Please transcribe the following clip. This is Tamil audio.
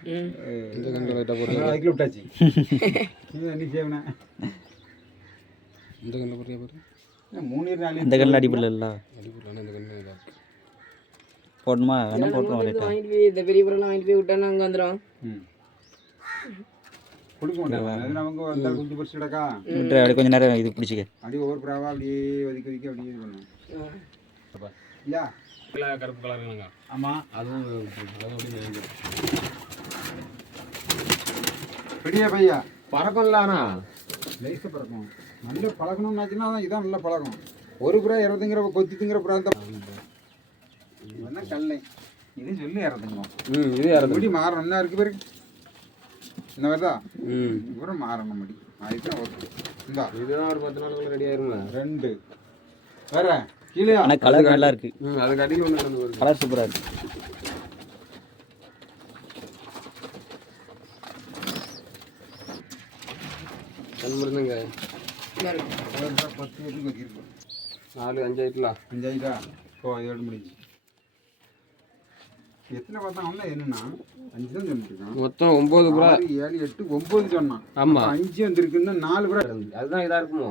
இந்த கண்ணில் லைட்டாக போடுறேன் அதுக்குள்ள விட்டாச்சு நீ சேவனா இந்த கண்ணில் போடுறியா பாரு 3 இந்த கண்ணில் அடிப்படல அடிப்படலாம் இந்த கண்ணில் இதாக போடணுமா வேணா போட்டுருவோம் லைட்டாக வாங்கிட்டு போய் இந்த பெரிய பொருள்லாம் வாங்கிட்டு போய் விட்டானா அங்கே வந்துடும் கொடுக்க மாட்டாங்க நமக்கு வந்தால் குஞ்சு பொறிச்சு கிடக்கா விட்டு அப்படியே கொஞ்சம் நேரம் இது பிடிச்சிக்க அப்படியே ஒவ்வொரு ப்ராவா அப்படியே ஒதுக்கி ஒதுக்கி அப்படியே இது பண்ணும் இல்லையா கருப்பு கலருங்க ஆமாம் அதுவும் அப்படியே பெரிய பையா பறக்கும்ல ஆனால் லைஸாக பறக்கும் நல்ல பழக்கணும்னாச்சுன்னா இதான் நல்ல பழக்கம் ஒரு புறா 20 கொத்தி திங்கிற புறா தான் என்ன கல்லை இது சொல்லி இறந்துங்க இது இறந்து மாறணும் என்ன இருக்கு பேருக்கு என்ன வருதா இவரும் மாறணும் முடி அதுதான் ஓகே இந்தா இதுதான் ஒரு 10 நாளுக்குள்ள ரெடி ஆயிருங்க 2 வேற கீழே ஆனால் கலர் நல்லா இருக்கு அதுக்கு அடியில் ஒன்று கலர் சூப்பராக இருக்கு கண்முருந்துங்க 10 இருக்கும் 4 5 ஆயிட்டா 5 ஆயிட்டா ஓ இதோட முடிஞ்சு எத்தனை பார்த்தாங்கன்னா என்னன்னா 5 தான் சொல்லிட்டுருக்கான் மொத்தம் 9 புறா 7 8 9 சொன்னான் ஆமாம் 5 வந்துருக்குன்னா 4 புறா அதுதான் இதாக இருக்குமோ